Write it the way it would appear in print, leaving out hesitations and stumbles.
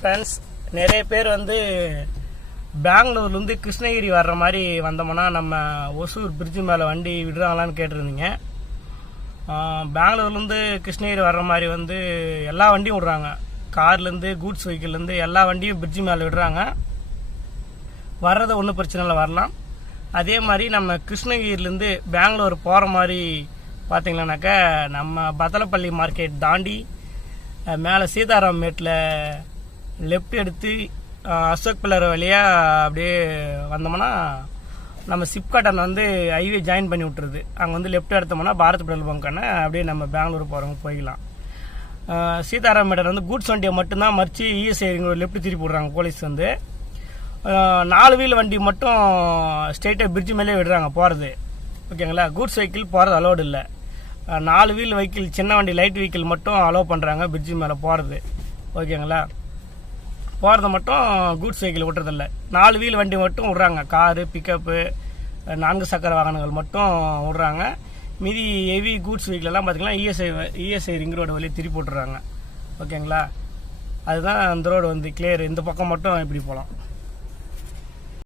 Friends, நிறைய பேர் வந்து பெங்களூர்லேருந்து கிருஷ்ணகிரி வர்ற மாதிரி வந்தோம்னா நம்ம ஒசூர் பிரிட்ஜு மேலே வண்டி விடுறாங்களான்னு கேட்டிருந்தீங்க. பெங்களூர்லேருந்து கிருஷ்ணகிரி வர்ற மாதிரி வந்து எல்லா வண்டியும் விடுறாங்க. கார்லேருந்து கூட்ஸ் வெஹிக்கிள்லேருந்து எல்லா வண்டியும் பிரிட்ஜு மேலே விடுறாங்க. வர்றது ஒன்றும் பிரச்சனை இல்லை, வரலாம். அதே மாதிரி நம்ம கிருஷ்ணகிரிலேருந்து பெங்களூர் போகிற மாதிரி பார்த்திங்களானாக்கா நம்ம பத்தலப்பள்ளி மார்க்கெட் தாண்டி மேலே சீதாராம் மேட்டில் லெஃப்ட் எடுத்து அசோக் பில்லர் வழியாக அப்படியே வந்தோம்னா நம்ம சிப்காட்டன் வந்து ஹைவே ஜாயின் பண்ணி விட்டுருது. அங்கே வந்து லெஃப்ட் எடுத்தோம்னா பாரத் பெட்ரோல் பங்க்கான அப்படியே நம்ம பெங்களூர் போகிறவங்க போய்க்கலாம். சீதாராம் மேட்டர் வந்து கூட்ஸ் வண்டியை மட்டும்தான் மறித்து இஎஸ்ஐ லெஃப்ட் திருப்பி விட்றாங்க போலீஸ் வந்து. 4 வீல் வண்டி மட்டும் ஸ்ட்ரெயிட்டாக பிரிட்ஜு மேலே விடுறாங்க போகிறது. ஓகேங்களா, கூட்ஸ் வெஹிக்கிள் போகிறது அலோடு இல்லை. 4 வீல் வெஹிக்கிள் சின்ன வண்டி லைட் வெஹிக்கிள் மட்டும் அலோவ் பண்ணுறாங்க பிரிட்ஜு மேலே போகிறது. ஓகேங்களா, போகிறத மட்டும் கூட்ஸ் வெஹிக்கிள் விட்டுறதில்ல. 4 வீல் வண்டி மட்டும் விட்றாங்க. காரு, பிக்கப்பு, 4 சக்கர வாகனங்கள் மட்டும் விட்றாங்க. மீதி ஹெவி கூட்ஸ் வெஹிக்கிள் எல்லாம் பார்த்திங்கன்னா இஎஸ்ஐ ரிங் ரோடு வழியே திருப்பி விட்டுறாங்க. ஓகேங்களா, அதுதான் அந்த ரோடு வந்து கிளியர். இந்த பக்கம் மட்டும் இப்படி போகலாம்.